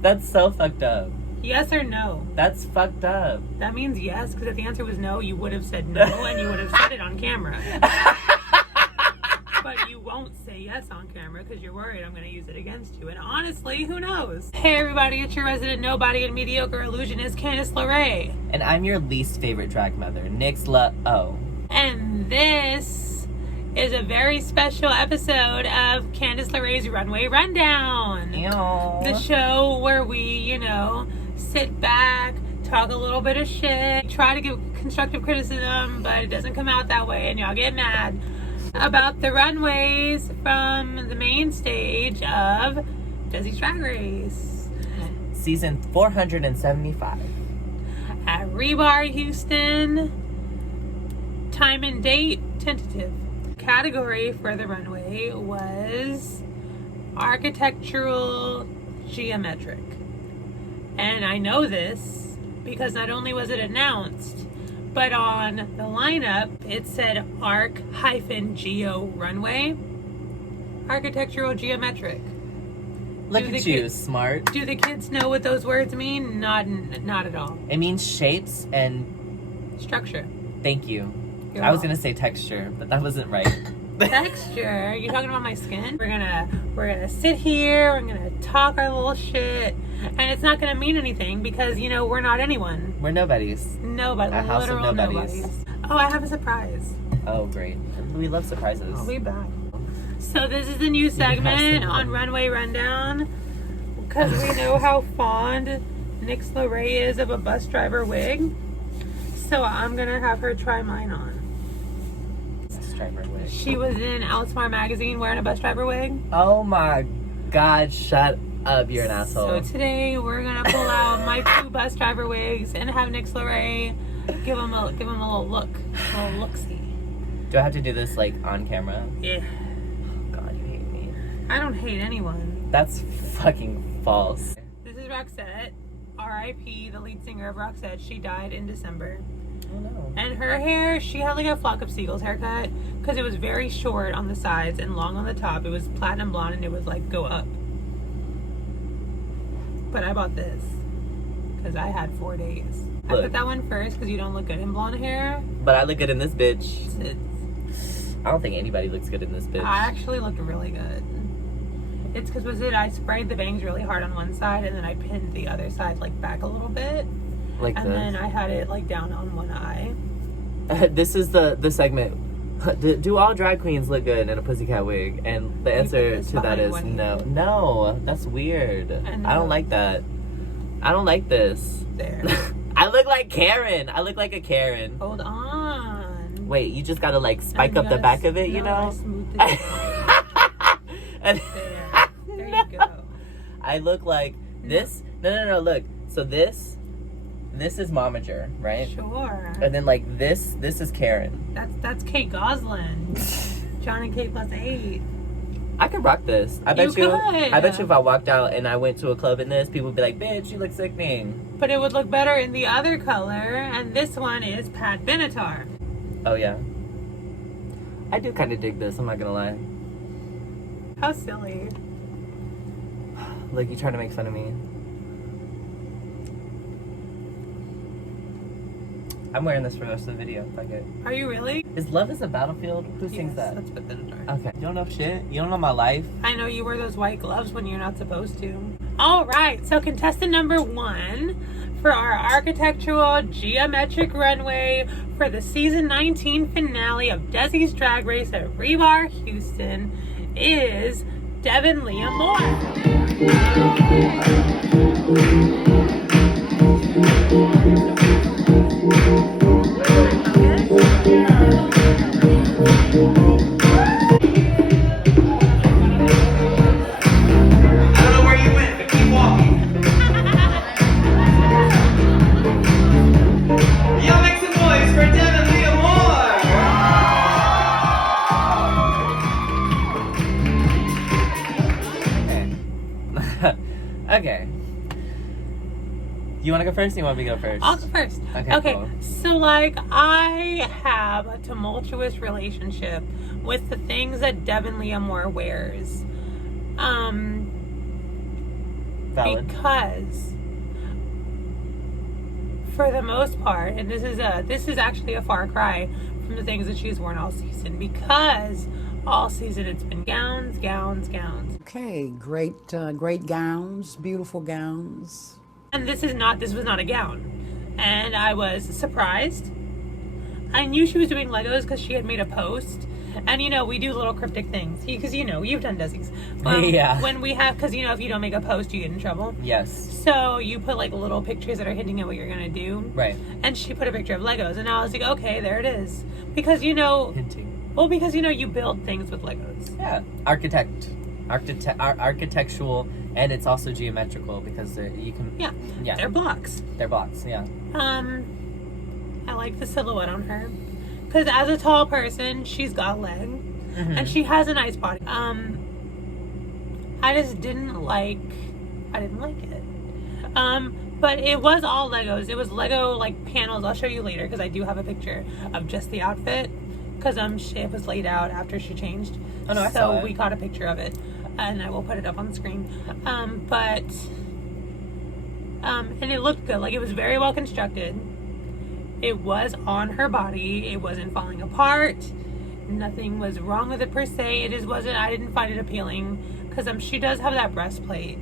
That's so fucked up. Yes or no? That's fucked up. That means yes, because if the answer was no, you would have said no, and you would have said it on camera. But you won't say yes on camera because you're worried I'm going to use it against you. And honestly, who knows? Hey everybody, it's your resident nobody and mediocre illusionist, Candice LaRaye. And I'm your least favorite drag mother, Nyx La-O. And this is a very special episode of Candice LaRaye's Runway Rundown. Ew. The show where we, sit back, talk a little bit of shit, try to give constructive criticism, but it doesn't come out that way and y'all get mad about the runways from the main stage of Desi's Drag Race. Season 475. At Rebar, Houston. Time and date, tentative. Category for the runway was architectural geometric. And I know this because not only was it announced, but on the lineup, it said arc-geo runway. Architectural geometric. Look at you, smart. Do the kids know what those words mean? Not at all. It means shapes and... structure. Thank you. You're I was welcome. gonna say texture, but that wasn't right. Texture? You're talking about my skin? We're gonna sit here, we're gonna talk our little shit, and it's not gonna mean anything because, we're not anyone. We're nobodies. Nobody. A house of Literal nobodies. nobodies. Oh, I have a surprise. Oh, great. We love surprises. I'll be back. So this is the new segment on Runway Rundown because we know how fond Nyx LaRaye is of a bus driver wig. So I'm gonna have her try mine on. Wig. She was in Outsmart magazine wearing a bus driver wig. Oh my god, shut up, you're an asshole. So today we're gonna pull out my 2 bus driver wigs and have Nyx LaRaye give them a little look, a little look-see. Do I have to do this on camera? Yeah. Oh god, you hate me. I don't hate anyone. That's fucking false. This is Roxette, R.I.P. the lead singer of Roxette. She died in December. Oh no. And her hair, she had a flock of seagulls haircut because it was very short on the sides and long on the top. It was platinum blonde and it would go up. But I bought this because I had 4 days. Look. I put that one first because you don't look good in blonde hair. But I look good in this bitch. It's, I don't think anybody looks good in this bitch. I actually looked really good. It's because I sprayed the bangs really hard on one side and then I pinned the other side back a little bit. Like and this. then I had it down on one eye. This is the segment. Do all drag queens look good in a pussycat wig? And the answer to that is no. No, that's weird. I don't like that. I don't like this. There. I look like Karen. I look like a Karen. Hold on. Wait, you just gotta spike up the back of it, I smoothed it And there you go. I look like this. No, look. So this is Momager, right? Sure. And then this is Karen. That's Kate Goslin. John and Kate plus 8. I could rock this. I bet you if I walked out and I went to a club in this, people would be like, bitch, you look sickening. But it would look better in the other color, and this one is Pat Benatar. Oh yeah. I do kind of dig this, I'm not gonna lie. How silly. Look, you trying to make fun of me. I'm wearing this for the rest of the video. Fuck it. Are you really? Is Love is a Battlefield? Who sings that? That's Pat Benatar. Okay. You don't know shit? You don't know my life? I know you wear those white gloves when you're not supposed to. All right, so contestant number 1 for our architectural geometric runway for the season 19 finale of Desi's Drag Race at Rebar, Houston is Devin Leah Moore. Okay. You want to go first or you want me to go first? I'll go first. Okay, cool. So I have a tumultuous relationship with the things that Devin Leah Moore wears. Valid. Because for the most part, and this is actually a far cry from the things that she's worn all season, because all season it's been gowns. Okay, great gowns, beautiful gowns. And this was not a gown. And I was surprised. I knew she was doing Legos because she had made a post. And, you know, we do little cryptic things. Because, you know, you've done Desi's. Yeah. When we have, because, you know, if you don't make a post, you get in trouble. Yes. So you put, like, little pictures that are hinting at what you're going to do. Right. And she put a picture of Legos. And I was like, okay, there it is. Because, you know... Hinting. Well, because, you know, you build things with Legos. Yeah. Architectural, and it's also geometrical because you can... Yeah. They're blocks. Yeah. I like the silhouette on her. Because as a tall person, she's got leg. Mm-hmm. And she has a nice body. I just didn't like it. But it was all Legos. It was Lego, like, panels. I'll show you later because I do have a picture of just the outfit. Because it was laid out after she changed. Oh, no, I saw it. So we got a picture of it. And I will put it up on the screen. And it looked good. Like, it was very well constructed. It was on her body. It wasn't falling apart. Nothing was wrong with it per se. It just wasn't, I didn't find it appealing because she does have that breastplate.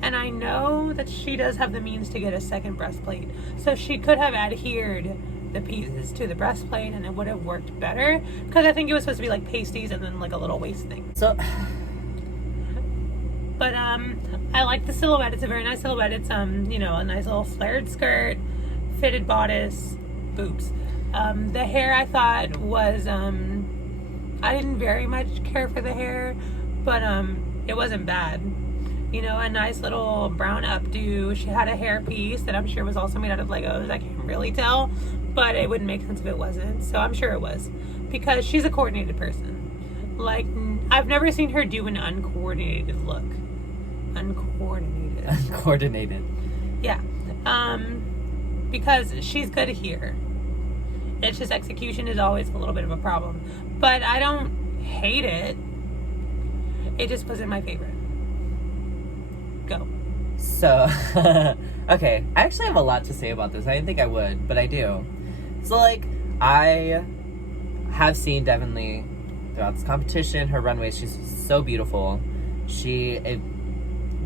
And I know that she does have the means to get a second breastplate. So she could have adhered the pieces to the breastplate and it would have worked better. Because I think it was supposed to be like pasties and then like a little waist thing. So... But I like the silhouette. It's a very nice silhouette. It's you know, a nice little flared skirt, fitted bodice, boobs. The hair I thought was I didn't very much care for the hair, but it wasn't bad. You know, a nice little brown updo. She had a hair piece that I'm sure was also made out of Legos. I can't really tell, but it wouldn't make sense if it wasn't. So I'm sure it was because she's a coordinated person. Like, I've never seen her do an uncoordinated look. Uncoordinated. Yeah. Because she's good here. It's just execution is always a little bit of a problem. But I don't hate it. It just wasn't my favorite. Go. So, okay. I actually have a lot to say about this. I didn't think I would, but I do. So, like, I have seen Devin Lee throughout this competition. Her runways, she's so beautiful.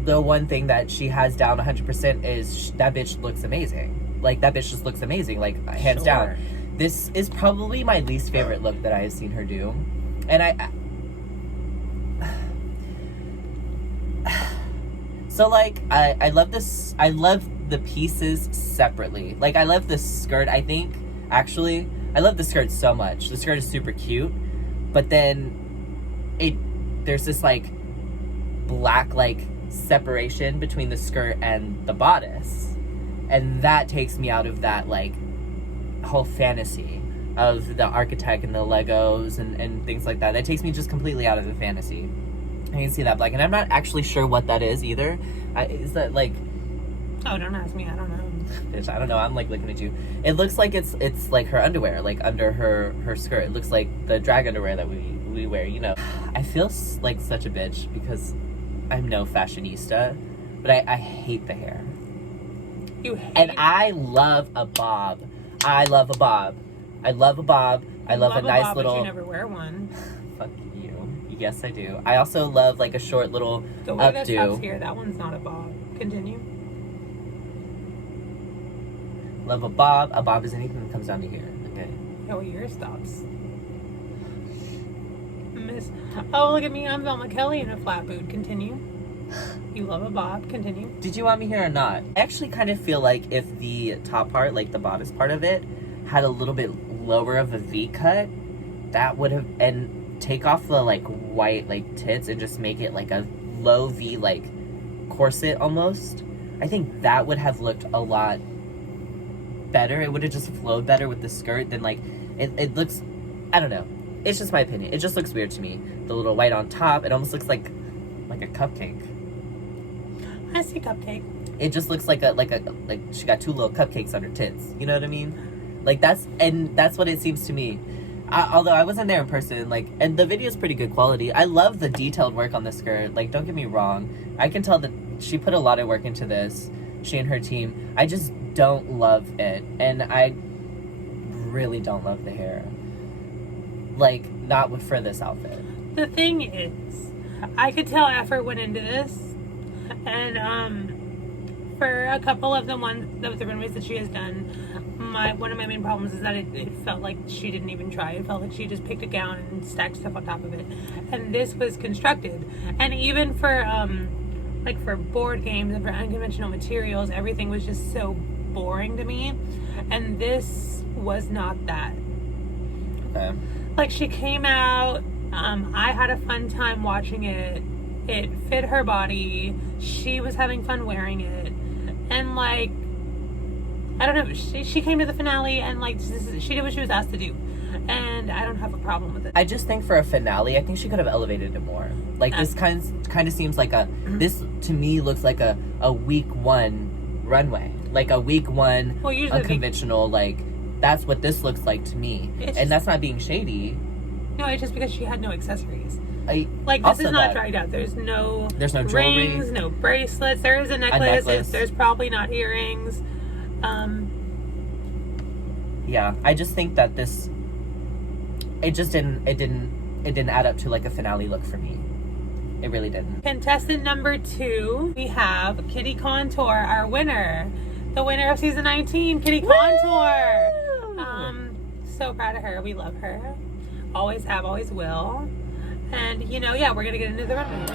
The one thing that she has down 100% is that bitch looks amazing. Like, that bitch just looks amazing, like, hands down. This is probably my least favorite look that I have seen her do. And so, like, I love this. I love the pieces separately. Like, I love the skirt, I think. Actually, I love the skirt so much. The skirt is super cute. But then, there's this, like, black, like, separation between the skirt and the bodice. And that takes me out of that, like, whole fantasy of the architect and the Legos and things like that. That takes me just completely out of the fantasy. I can see that black, and I'm not actually sure what that is either. Is that like... Oh, don't ask me. I don't know. Bitch, I don't know. I'm like looking at you. It looks like it's like her underwear, like under her skirt. It looks like the drag underwear that we wear, you know. I feel like such a bitch because I'm no fashionista, but I hate the hair. You hate And I love a bob. I love a bob. I love a bob. I love a nice bob, little... but you never wear one. Fuck you. Yes, I do. I also love like a short little The way that updo. stops here, that one's not a bob. Continue. Love a bob. A bob is anything that comes down to here. Okay. Oh, yours stops. Miss. Oh, look at me. I'm Velma Kelly in a flat boot. Continue. You love a bob. Continue. Did you want me here or not? I actually kind of feel like if the top part, like the bodice part of it, had a little bit lower of a V cut, that would have... And take off the, like, white, like, tits and just make it, like, a low V, like, corset almost. I think that would have looked a lot better. It would have just flowed better with the skirt than, like... It looks... I don't know. It's just my opinion. It just looks weird to me. The little white on top, it almost looks like a cupcake. I see cupcake. It just looks like she got two little cupcakes on her tits. You know what I mean? Like, that's what it seems to me. Although I wasn't there in person, like, and the video is pretty good quality. I love the detailed work on the skirt. Like, don't get me wrong. I can tell that she put a lot of work into this, she and her team. I just don't love it, and I really don't love the hair. Like, not for this outfit. The thing is, I could tell effort went into this, and for a couple of the runways that she has done, one of my main problems is that it felt like she didn't even try. It felt like she just picked a gown and stacked stuff on top of it. And this was constructed. And even for like for board games and for unconventional materials, everything was just so boring to me. And this was not that. Okay. Like, she came out, I had a fun time watching it. It fit her body. She was having fun wearing it. And, like, I don't know, she came to the finale and, like, she did what she was asked to do. And I don't have a problem with it. I just think for a finale, I think she could have elevated it more. Like, this kind of seems like this to me looks like a week 1 runway. Like a week 1 unconventional, like, that's what this looks like to me. And that's not being shady. No, it's just because she had no accessories. This is not dried out. There's no jewelry, rings, no bracelets. There is a necklace. There's probably not earrings. Yeah, I just think that this, it didn't add up to like a finale look for me. It really didn't. Contestant number 2, we have Kitty Contour, our winner. The winner of season 19, Kitty Contour. So proud of her. We love her. Always have, always will. And, you know, yeah, we're going to get into the runway.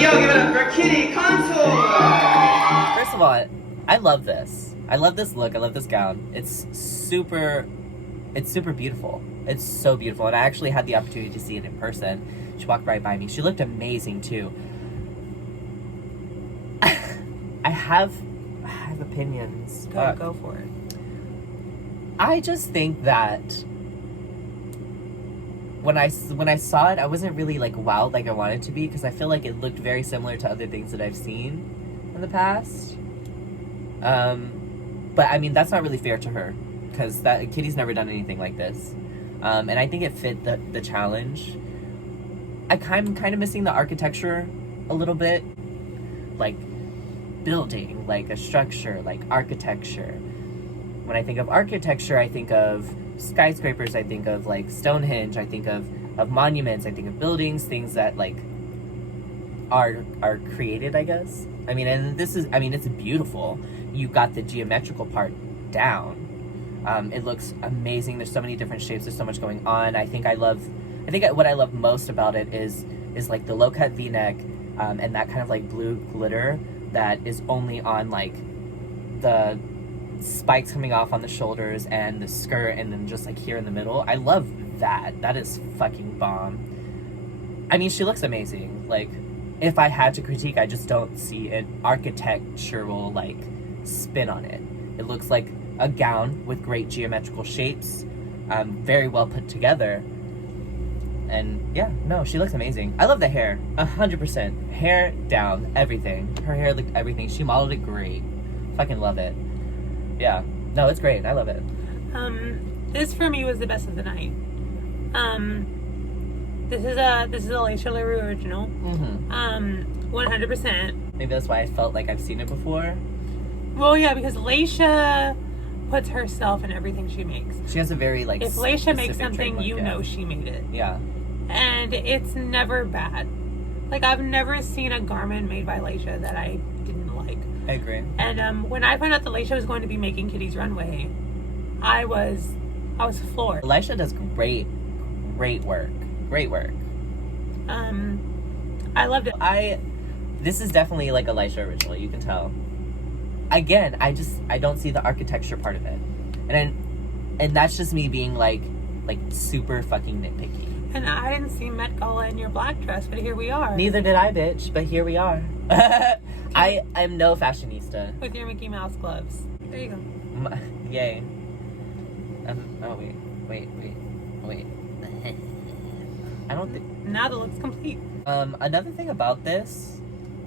Yo, give it up for Kitty Contour! First of all, I love this. I love this look. I love this gown. It's super beautiful. It's so beautiful. And I actually had the opportunity to see it in person. She walked right by me. She looked amazing too. I have opinions. Go for it. I just think that when I saw it, I wasn't really like wowed like I wanted to be, because I feel like it looked very similar to other things that I've seen in the past. But I mean, that's not really fair to her, because Kitty's never done anything like this. And I think it fit the challenge. I'm kind of missing the architecture a little bit. Like building, like a structure, like architecture. When I think of architecture, I think of skyscrapers, I think of like Stonehenge, I think of monuments, I think of buildings, things that like are created, I guess. I mean, and it's beautiful. You got the geometrical part down. It looks amazing. There's so many different shapes. There's so much going on. I think what I love most about it is like the low cut V-neck, and that kind of like blue glitter that is only on like the spikes coming off on the shoulders and the skirt, and then just like here in the middle. I love that. That is fucking bomb. I mean, she looks amazing. Like, if I had to critique, I just don't see an architectural like spin on it. It looks like a gown with great geometrical shapes, very well put together. And yeah, no, she looks amazing. I love the hair, 100%. Hair down, everything. Her hair looked everything. She modeled it great. Fucking love it. Yeah, no, it's great. I love it. This for me was the best of the night. This is a Laisha LaRue original. 100%. Maybe that's why I felt like I've seen it before. Well, yeah, because Laisha puts herself in everything she makes. She has a very like. If Laisha makes something, you know she made it. Yeah. And it's never bad. Like, I've never seen a garment made by Laisha that I didn't like. I agree. And when I found out that Laisha was going to be making Kitty's runway, I was floored. Laisha does great work. Great work. I loved it. This is definitely like a Laisha original. You can tell. Again, I don't see the architecture part of it, and that's just me being like super fucking nitpicky. And I didn't see Met Gala in your black dress, but here we are. Neither did I, bitch. But here we are. I'm no fashionista. With your Mickey Mouse gloves. There you go. Yay. Oh wait. I don't think. Now the look's complete. Another thing about this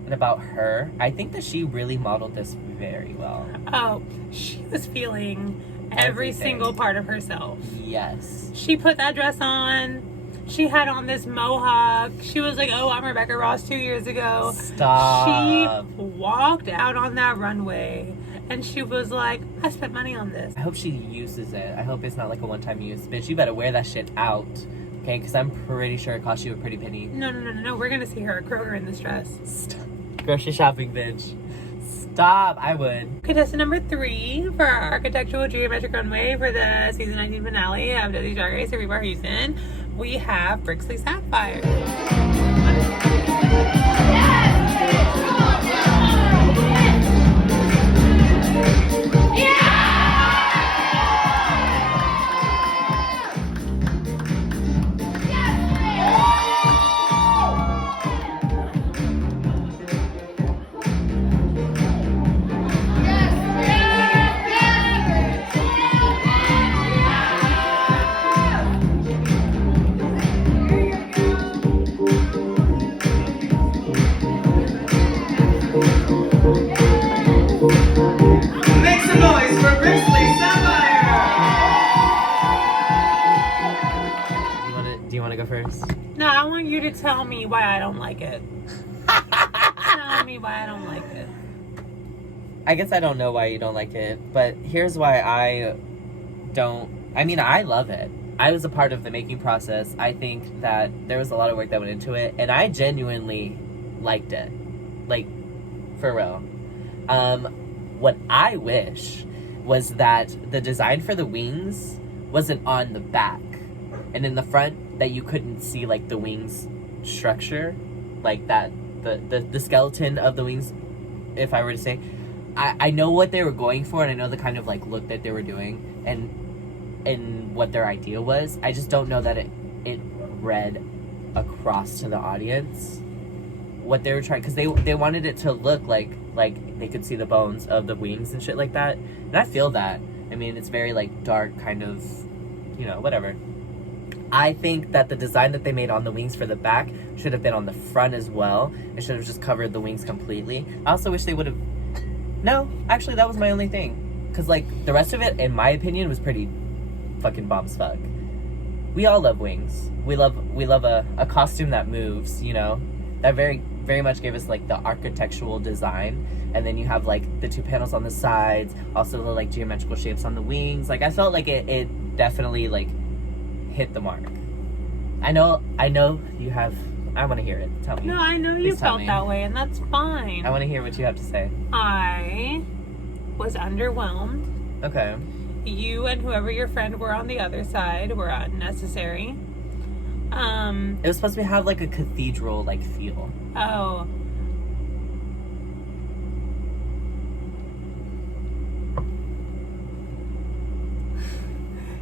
and about her, I think that she really modeled this very well. Oh, she was feeling every Everything. single part of herself. Yes. She put that dress on. She had on this mohawk. She was like, oh, I'm Rebecca Ross 2 years ago. Stop. She walked out on that runway and she was like, I spent money on this. I hope she uses it. I hope it's not like a one-time use. Bitch, you better wear that shit out. Okay? Because I'm pretty sure it cost you a pretty penny. No. We're going to see her at Kroger in this dress. Stop. Grocery shopping, bitch. Stop. I would. Contestant number 3 for our architectural geometric runway for the season 19 finale of W's Drag Race Every Bar Houston. We have Brixley Sapphire. Make some noise for Brixley Sapphire! Do you want to go first? No, I want you to tell me why I don't like it. Tell me why I don't like it. I guess I don't know why you don't like it, but here's why I don't. I mean, I love it. I was a part of the making process. I think that there was a lot of work that went into it, and I genuinely liked it. Like, for real. What I wish was that the design for the wings wasn't on the back, and in the front that you couldn't see like the wings structure, like that the skeleton of the wings. If I were to say, I know what they were going for, and I know the kind of like look that they were doing, and what their idea was. I just don't know that it read across to the audience what they were trying, because they wanted it to look like they could see the bones of the wings and shit like that, and I feel that. I mean, it's very like dark kind of, whatever. I think that the design that they made on the wings for the back should have been on the front as well. It should have just covered the wings completely. I also wish they would have. No, actually, that was my only thing, because like the rest of it, in my opinion, was pretty fucking bomb as fuck. We all love wings. We love a costume that moves. That very much gave us like the architectural design, and then you have like the 2 panels on the sides, also the like geometrical shapes on the wings. Like, I felt like it definitely like hit the mark. I know you have. I want to hear it. Tell me. No, I know you Please tell felt me. that way, and that's fine. I want to hear what you have to say. I was underwhelmed. Okay. You and whoever your friend were on the other side were unnecessary. It was supposed to have like a cathedral like feel. Oh.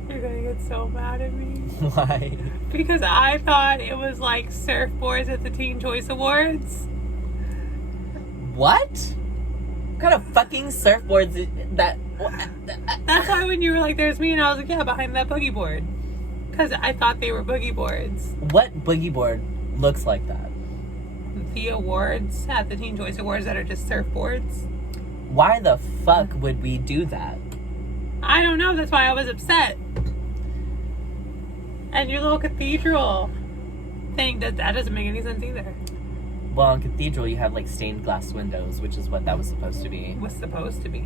You're gonna get so mad at me. Why? Because I thought it was like surfboards at the Teen Choice Awards. What? What kind of fucking surfboards is that? That's why when you were like, there's me, and I was like, yeah, behind that boogie board. Because I thought they were boogie boards. What boogie board looks like that? The awards at the Teen Choice Awards that are just surfboards. Why the fuck would we do that? I don't know, that's why I was upset. And your little cathedral thing, that doesn't make any sense either. Well, in Cathedral, you have like stained glass windows, which is what that was supposed to be. Was supposed to be.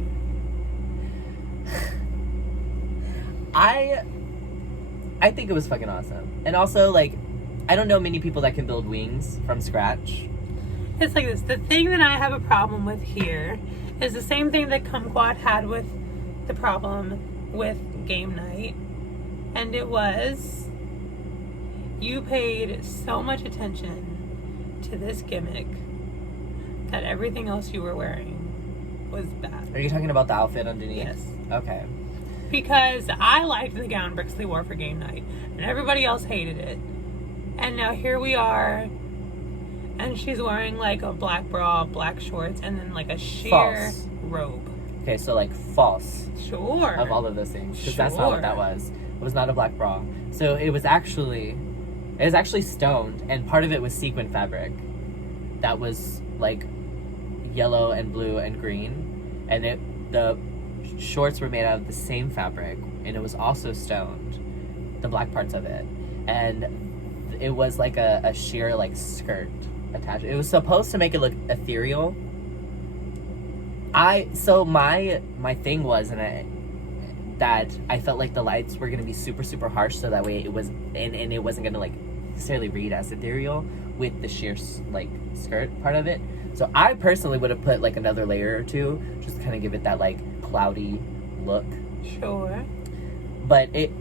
I think it was fucking awesome. And also, like, I don't know many people that can build wings from scratch. It's like this. The thing that I have a problem with here is the same thing that Kumquat had with the problem with game night. And it was, you paid so much attention to this gimmick that everything else you were wearing was bad. Are you talking about the outfit underneath? Yes. Okay. Because I liked the gown Brixley wore for game night, and everybody else hated it. And now here we are, and she's wearing like a black bra, black shorts, and then like a sheer False. robe. Okay, so like false Sure. of all of those things. Because that's not what that was. It was not a black bra. So it was actually It was actually stoned, and part of it was sequin fabric that was like yellow and blue and green, and the shorts were made out of the same fabric, and it was also stoned, the black parts of it, and it was like a sheer like skirt attached. It was supposed to make it look ethereal. So my thing was, that I felt like the lights were gonna be super, super harsh, so that way it was, and it wasn't gonna like necessarily read as ethereal with the sheer like skirt part of it. So I personally would have put like another layer or two, just to kind of give it that like cloudy look. Sure. But it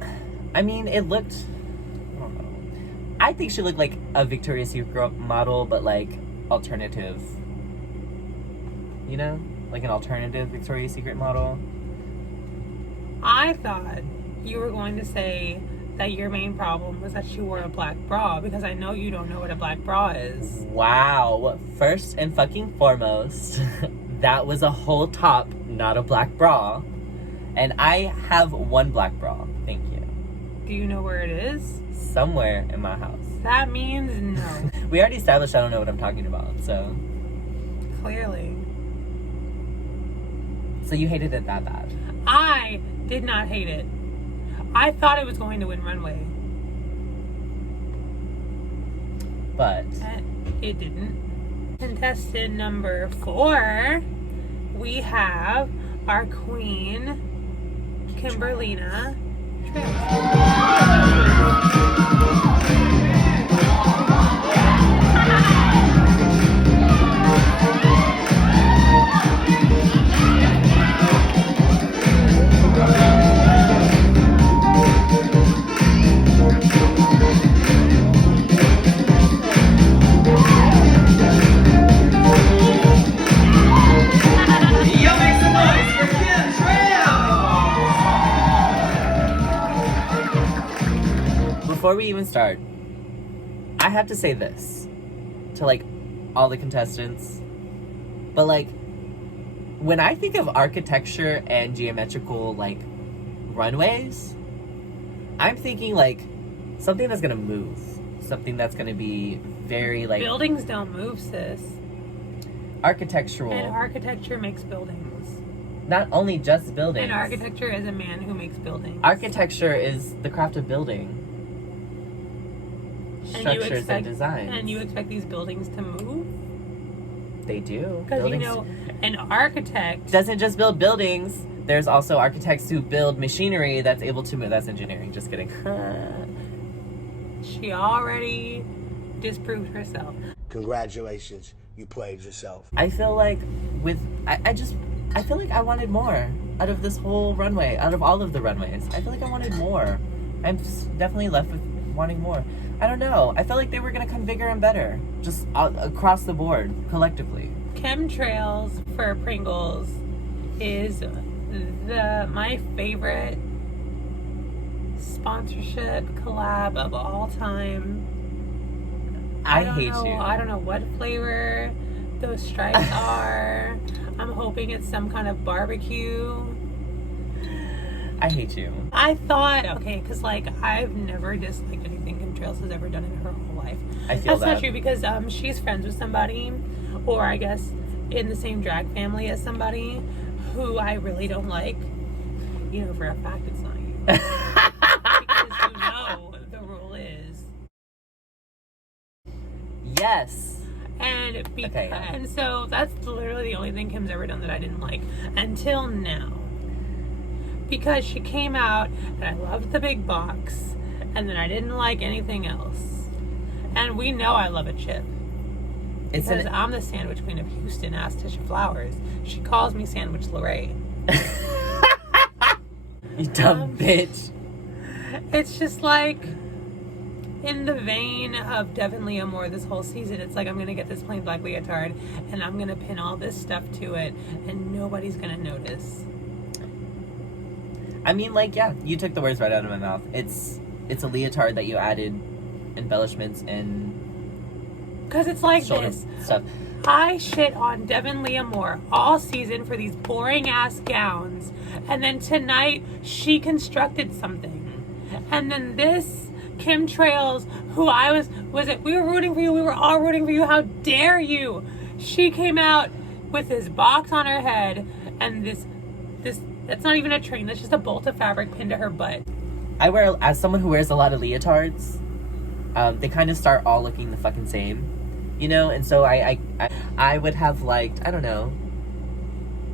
looked, I don't know. I think she looked like a Victoria's Secret model, but like alternative. You know? Like an alternative Victoria's Secret model. I thought you were going to say that your main problem was that she wore a black bra, because I know you don't know what a black bra is. Wow. First and fucking foremost, that was a whole top, not a black bra. And I have one black bra. Thank you. Do you know where it is? Somewhere in my house. That means no. We already established I don't know what I'm talking about, so. Clearly. So you hated it that bad? I did not hate it. I thought it was going to win Runway. But it didn't. Contestant number 4, we have our queen, Kimberlina. Before we even start, I have to say this to like all the contestants, but like when I think of architecture and geometrical like runways, I'm thinking like something that's gonna move, something that's gonna be very like buildings don't move, sis. Architectural. And architecture makes buildings. Not only just buildings. And architecture is a man who makes buildings. Architecture is the craft of building. Structures and designs. And you expect these buildings to move? They do. Because you know, an architect doesn't just build buildings. There's also architects who build machinery that's able to move. That's engineering. Just kidding. She already disproved herself. Congratulations, you played yourself. I feel like I feel like I wanted more out of this whole runway, out of all of the runways. I feel like I wanted more. I'm definitely left with wanting more. I don't know. I felt like they were going to come bigger and better. Just across the board, collectively. Chemtrails for Pringles is my favorite sponsorship collab of all time. I hate you. I don't know what flavor those stripes are. I'm hoping it's some kind of barbecue. I hate you. I thought, okay, because like I've never disliked anything Chemtrails has ever done in her whole life. I feel That's not true, because she's friends with somebody, or I guess in the same drag family as somebody who I really don't like. You know for a fact it's not you. Because you know the rule is. Yes. And so that's literally the only thing Kim's ever done that I didn't like until now. Because she came out and I loved the big box, and then I didn't like anything else. And we know I love a chip. Because I'm the sandwich queen of Houston, asked Tisha Flowers. She calls me Sandwich LaRaye. You dumb bitch. It's just like in the vein of Devin Leah Moore this whole season. It's like I'm going to get this plain black leotard and I'm going to pin all this stuff to it and nobody's going to notice. I mean, like, yeah, you took the words right out of my mouth. It's a leotard that you added embellishments and... Because it's like this. Stuff. I shit on Devin Leah Moore all season for these boring-ass gowns. And then tonight, she constructed something. And then this Chemtrails, who we were rooting for you. We were all rooting for you. How dare you? She came out with this box on her head and this that's not even a train. That's just a bolt of fabric pinned to her butt. As someone who wears a lot of leotards, they kind of start all looking the fucking same, you know? And so I would have liked, I don't know,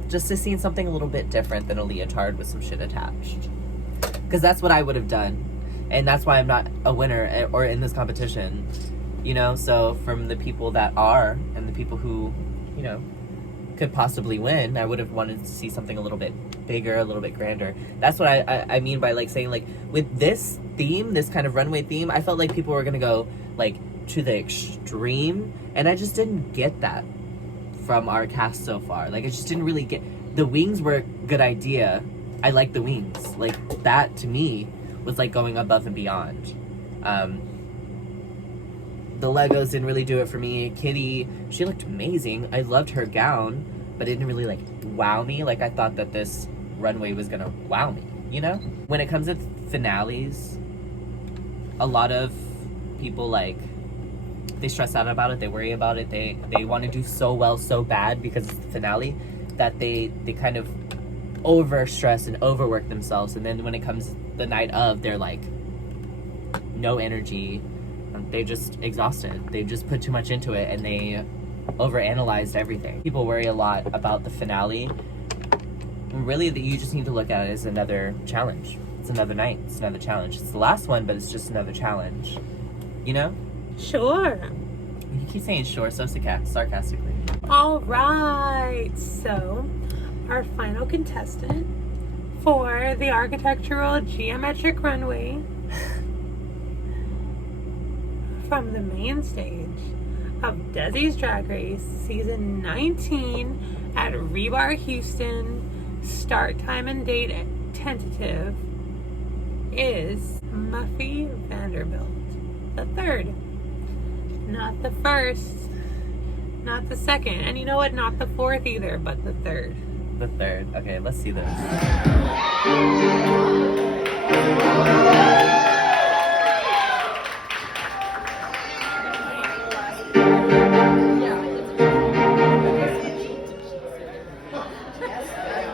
just to see something a little bit different than a leotard with some shit attached. Because that's what I would have done. And that's why I'm not a winner or in this competition, you know? So from the people that are and the people who, you know, could possibly win, I would have wanted to see something a little bit bigger, a little bit grander. That's what I mean by like saying like with this theme, this kind of runway theme, I felt like people were gonna go like to the extreme, and I just didn't get that from our cast so far. Like I just didn't really get. The wings were a good idea. I like the wings. Like that to me was like going above and beyond. The Legos didn't really do it for me. Kitty, she looked amazing. I loved her gown, but it didn't really like wow me. Like I thought that this runway was gonna wow me, you know? When it comes to finales, a lot of people like, they stress out about it, they worry about it, they want to do so well, so bad because it's the finale, that they kind of over stress and overwork themselves, and then when it comes the night of, they're like no energy. They just exhausted. They just put too much into it and they overanalyzed everything. People worry a lot about the finale. Really, you just need to look at it as another challenge. It's another night. It's another challenge. It's the last one, but it's just another challenge. You know? Sure. You keep saying sure so sarcastically. All right. So, our final contestant for the architectural geometric runway from the main stage of Desi's Drag Race season 19 at Rebar Houston, start time and date tentative, is Muffy Vanderbilt, the third. Not the first, not the second, and you know what, not the fourth either, but the third. The third. Okay, let's see this.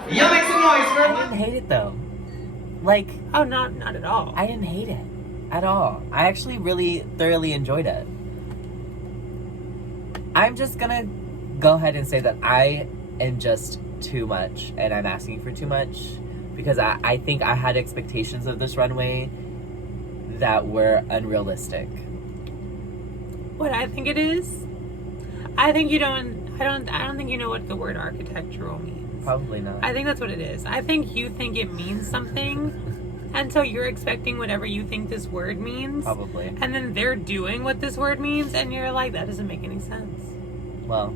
Y'all make some noise for I didn't hate it though. Like, oh, not at all. I didn't hate it at all. I actually really thoroughly enjoyed it. I'm just gonna go ahead and say that I am just too much, and I'm asking for too much, because I think I had expectations of this runway that were unrealistic. What I think it is, I think you don't. I don't think you know what the word architectural means. Probably not. I think that's what it is. I think you think it means something, and so you're expecting whatever you think this word means. Probably. And then they're doing what this word means, and you're like, that doesn't make any sense. Well,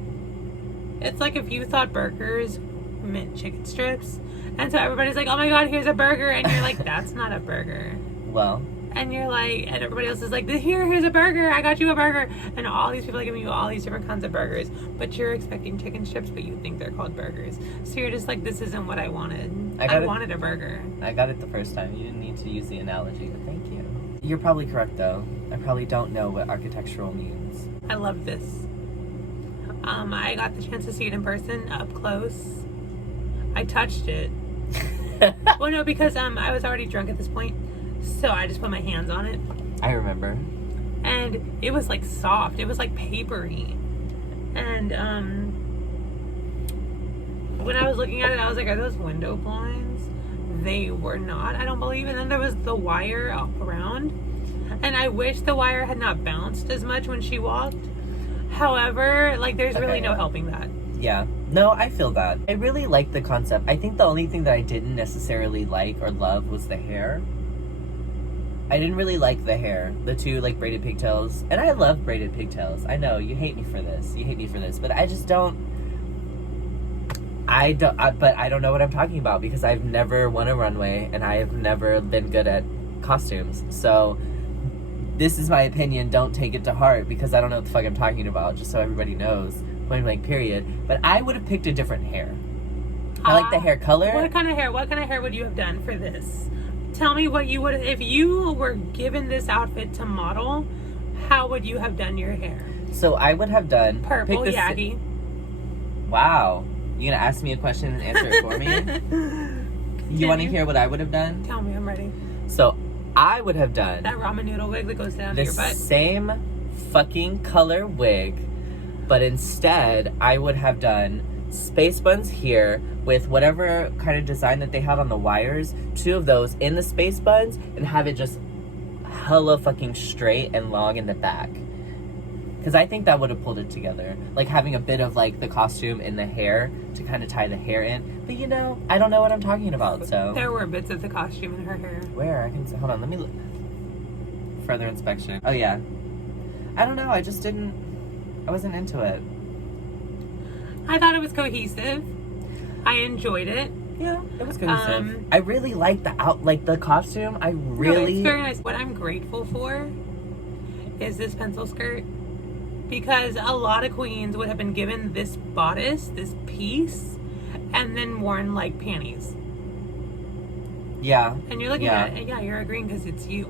it's like if you thought burgers meant chicken strips, and so everybody's like, oh my god, here's a burger, and you're like, that's not a burger. well, And you're like, and everybody else is like, here's a burger, I got you a burger. And all these people are giving you all these different kinds of burgers, but you're expecting chicken strips, but you think they're called burgers. So you're just like, this isn't what I wanted. I wanted a burger. I got it the first time. You didn't need to use the analogy, but thank you. You're probably correct, though. I probably don't know what architectural means. I love this. I got the chance to see it in person, up close. I touched it. Well, no, because I was already drunk at this point, so I just put my hands on it. I remember. And it was like soft. It was like papery. And when I was looking at it, I was like, are those window blinds? They were not, I don't believe. And then there was the wire around. And I wish the wire had not bounced as much when she walked. However, like, there's really no helping that. Yeah. No, I feel that. I really like the concept. I think the only thing that I didn't necessarily like or love was the hair. I didn't really like the hair. The two, like, braided pigtails. And I love braided pigtails. I know, you hate me for this. You hate me for this. But I just don't... but I don't know what I'm talking about, because I've never won a runway, and I have never been good at costumes. So... this is my opinion, don't take it to heart, because I don't know what the fuck I'm talking about, just so everybody knows, point blank period. But I would have picked a different hair. I like the hair color. What kind of hair would you have done for this? Tell me what you would, if you were given this outfit to model, how would you have done your hair? So I would have done... Purple Yagi. Wow. You gonna ask me a question and answer it for me? You want to hear what I would have done? Tell me, I'm ready. So I would have done... That ramen noodle wig that goes down to your butt? The same fucking color wig, but instead I would have done space buns here with whatever kind of design that they have on the wires, 2 of those in the space buns, and have it just hella fucking straight and long in the back. Because I think that would have pulled it together. Like having a bit of like the costume in the hair to kind of tie the hair in. But you know, I don't know what I'm talking about, so. There were bits of the costume in her hair. Where? I can, hold on, let me look. Further inspection. Oh yeah. I don't know, I just didn't, I wasn't into it. I thought it was cohesive. I enjoyed it. Yeah, it was cohesive. I really liked the costume. I really... it's very nice. What I'm grateful for is this pencil skirt. Because a lot of queens would have been given this bodice, this piece, and then worn like panties. Yeah. And you're looking at it, and yeah, you're agreeing because it's you.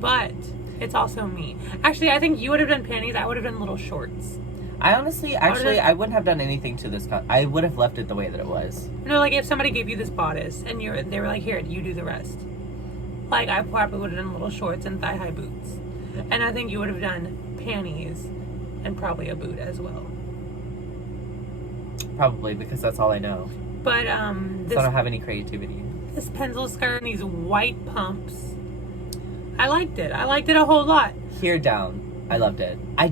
But it's also me. Actually, I think you would have done panties. I would have done little shorts. I honestly, I wouldn't have done anything to this. I would have left it the way that it was. No, like if somebody gave you this bodice and they were like, here, you do the rest. Like I probably would have done little shorts and thigh-high boots. And I think you would have done panties and probably a boot as well. Probably, because that's all I know. But so I don't have any creativity. This pencil skirt and these white pumps. I liked it. I liked it a whole lot. Here down. I loved it. I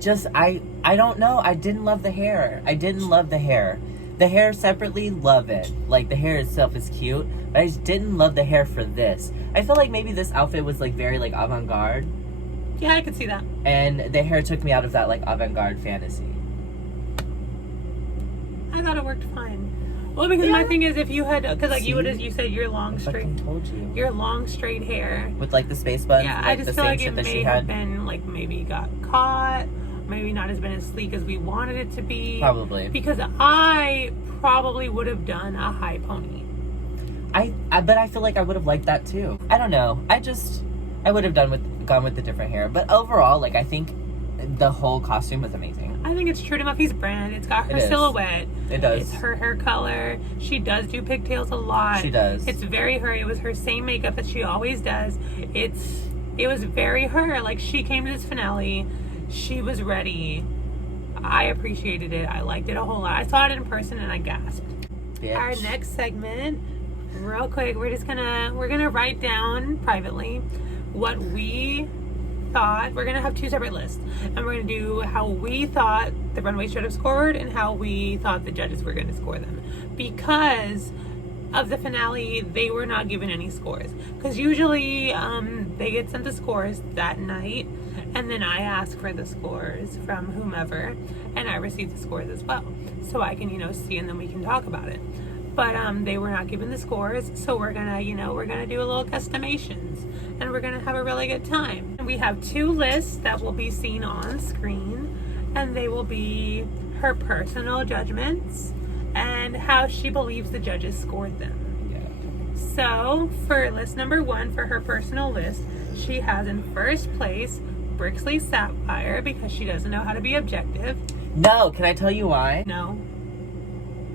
don't know. I didn't love the hair. I didn't love the hair. The hair separately, love it. Like, the hair itself is cute, but I just didn't love the hair for this. I feel like maybe this outfit was, like, very, like, avant-garde. Yeah, I could see that. And the hair took me out of that, like, avant-garde fantasy. I thought it worked fine. Well, because my thing is, if you had, because like you said, your long straight, told you. Your long straight hair with like the space buns. Yeah, like, I just the feel same like shit it that may she have had. been like maybe got caught, maybe not as been as sleek as we wanted it to be. Probably because I probably would have done a high pony. But I feel like I would have liked that too. I don't know. I would have gone with the different hair. But overall, like I think the whole costume was amazing. I think it's true to Muffy's brand. It's got her silhouette. It does. It's her hair color. She does do pigtails a lot. She does. It's very her. It was her same makeup that she always does. It was very her. Like she came to this finale. She was ready. I appreciated it. I liked it a whole lot. I saw it in person and I gasped. Bitch. Our next segment, real quick, we're gonna write down privately what we thought. We're gonna have 2 separate lists, and we're gonna do how we thought the runway should have scored and how we thought the judges were gonna score them. Because of the finale, they were not given any scores. Because usually they get sent the scores that night, and then I ask for the scores from whomever, and I receive the scores as well, so I can see, and then we can talk about it. But they were not given the scores, so we're gonna do a little customations, and we're gonna have a really good time. And we have 2 lists that will be seen on screen, and they will be her personal judgments and how she believes the judges scored them. Yeah. So for list number 1, for her personal list, she has in first place Brixley Sapphire, because she doesn't know how to be objective. No, can I tell you why? No.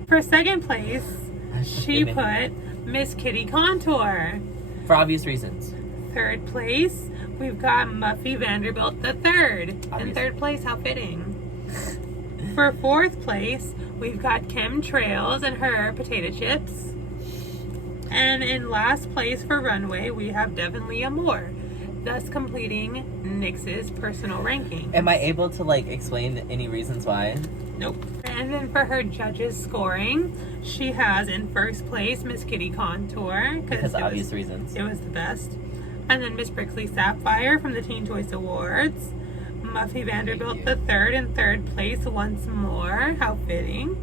For second place, she put Miss Kitty Contour. For obvious reasons. Third place, we've got Muffy Vanderbilt the third. In third place, how fitting. For fourth place, we've got Kim Trails and her potato chips. And in last place for Runway, we have Devin Leah Moore, thus completing NYX's personal ranking. Am I able to explain any reasons why? Nope. And then for her judges scoring, she has in first place Miss Kitty Contour. Because of obvious reasons. It was the best. And then Miss Brixley Sapphire from the Teen Choice Awards. Muffy Vanderbilt the third in third place once more. How fitting.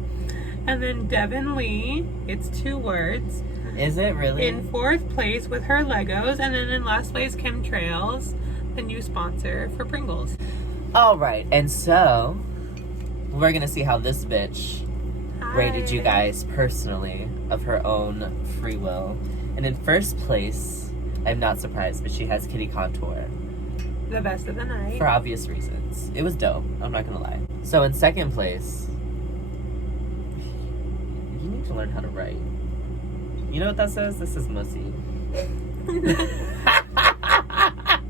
And then Devin Lee, it's 2 words. Is it really? In fourth place with her Legos. And then in last place, Kim Trails, the new sponsor for Pringles. Alright, and so we're gonna see how this bitch rated you guys personally of her own free will. And in first place, I'm not surprised, but she has Kitty Contour. The best of the night. For obvious reasons. It was dope. I'm not gonna lie. So in second place, you need to learn how to write. You know what that says? This is Mussy.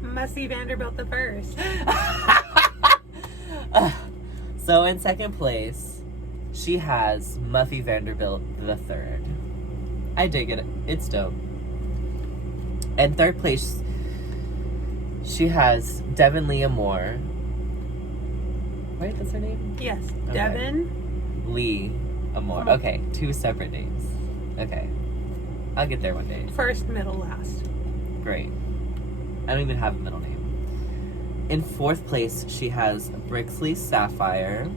Mussy Vanderbilt the first. So in second place, she has Muffy Vanderbilt the third. I dig it. It's dope. And third place, she has Devin Leah Moore. Right, that's her name? Yes. Okay. Devin Lee Amore. Okay, 2 separate names. Okay. I'll get there one day. First, middle, last. Great. I don't even have a middle name. In fourth place, she has Brixley Sapphire.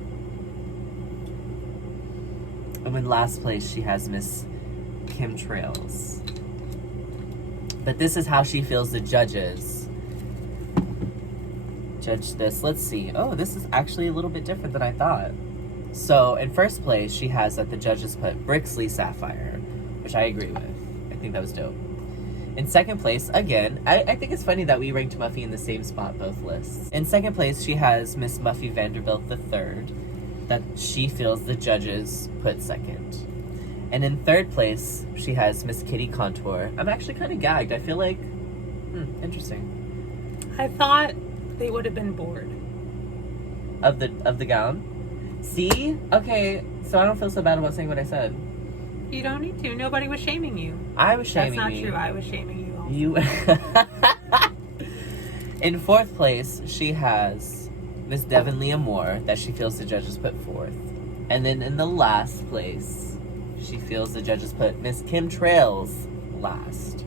And in last place, she has Miss Kim Trails. But this is how she feels the judges judge this. Let's see. Oh, this is actually a little bit different than I thought. So, in first place, she has that the judges put Brixley Sapphire, which I agree with. I think that was dope. In second place, again, I think it's funny that we ranked Muffy in the same spot, both lists. In second place, she has Miss Muffy Vanderbilt III, that she feels the judges put second. And in third place, she has Miss Kitty Contour. I'm actually kind of gagged. I feel like, interesting. I thought they would have been bored. Of the gown? See? Okay, so I don't feel so bad about saying what I said. You don't need to. Nobody was shaming you. I was shaming you. That's not true. I was shaming you also. You. In fourth place, she has Miss Devin Leah Moore, that she feels the judges put fourth. And then in the last place, she feels the judges put Miss Kim Trails last.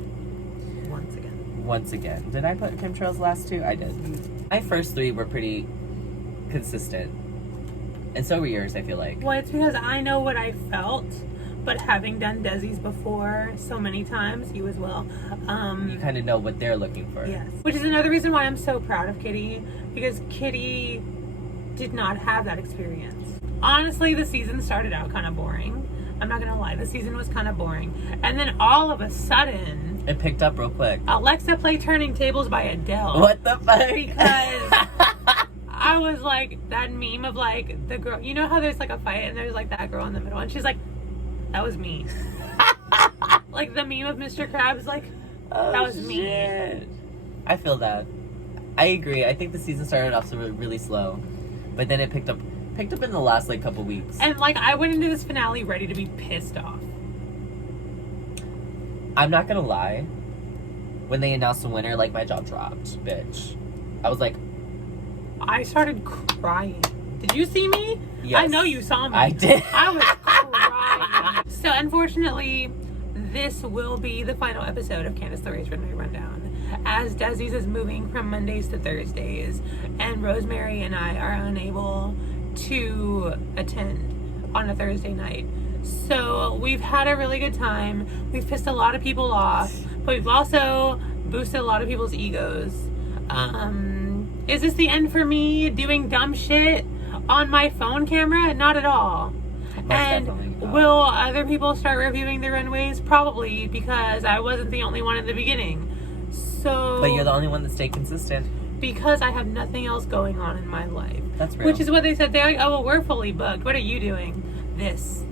Once again. Did I put Kim Trails last too? I did. My first 3 were pretty consistent. And so were yours, I feel like. Well, it's because I know what I felt, but having done Desi's before so many times, you as well. You kind of know what they're looking for. Yes. Which is another reason why I'm so proud of Kitty, because Kitty did not have that experience. Honestly, the season started out kind of boring. I'm not gonna lie, the season was kind of boring. And then all of a sudden, it picked up real quick. Alexa played Turning Tables by Adele. What the fuck? Because I was like, that meme of like the girl, you know how there's like a fight and there's like that girl in the middle and she's like, that was me. Like the meme of Mr. Krabs, like, that was me. I feel that. I agree. I think the season started off so really slow, but then it picked up in the last like couple weeks. And like I went into this finale ready to be pissed off. I'm not gonna lie. When they announced the winner, like my jaw dropped, bitch. I was like, I started crying. Did you see me? Yes. I know you saw me. I did. I was crying. So unfortunately, this will be the final episode of Candyce LaRaye's Runway Rundown, as Desi's is moving from Mondays to Thursdays, and Rosemary and I are unable to attend on a Thursday night. So we've had a really good time. We've pissed a lot of people off, but we've also boosted a lot of people's egos. Is this the end for me doing dumb shit on my phone camera? Not at all. And will other people start reviewing the runways? Probably, because I wasn't the only one in the beginning. So, but you're the only one that stayed consistent. Because I have nothing else going on in my life. That's real. Which is what they said. They're like, oh, well, we're fully booked. What are you doing? This.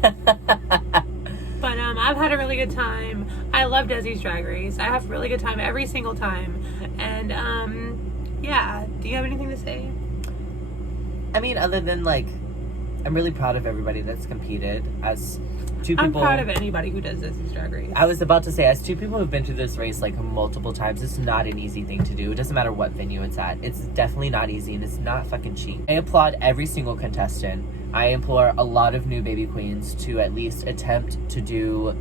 But I've had a really good time. I love Desi's Drag Race. I have a really good time every single time. And yeah, do you have anything to say? I mean, other than like, I'm really proud of everybody that's competed. As 2 people, I'm proud of anybody who does Desi's Drag Race. I was about to say, as 2 people who've been through this race like multiple times, it's not an easy thing to do. It doesn't matter what venue it's at. It's definitely not easy, and it's not fucking cheap. I applaud every single contestant. I implore a lot of new baby queens to at least attempt to do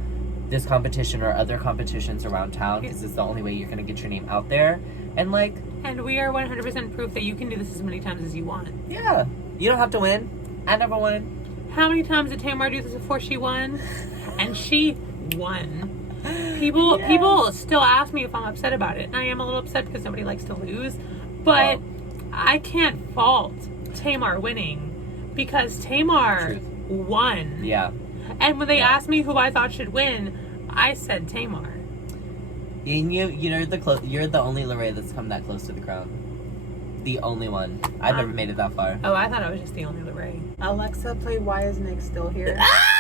this competition or other competitions around town, because it's the only way you're going to get your name out there. And like, and we are 100% proof that you can do this as many times as you want. Yeah. You don't have to win. I never won. How many times did Tamar do this before she won? And she won. People still ask me if I'm upset about it. And I am a little upset because nobody likes to lose. But I can't fault Tamar winning, because Tamar won. Yeah. And when they asked me who I thought should win, I said Tamar. You're the only LaRaye that's come that close to the crown. The only one. I've never made it that far. Oh, I thought I was just the only LaRaye. Alexa, play Why Is Nick Still Here? Ah!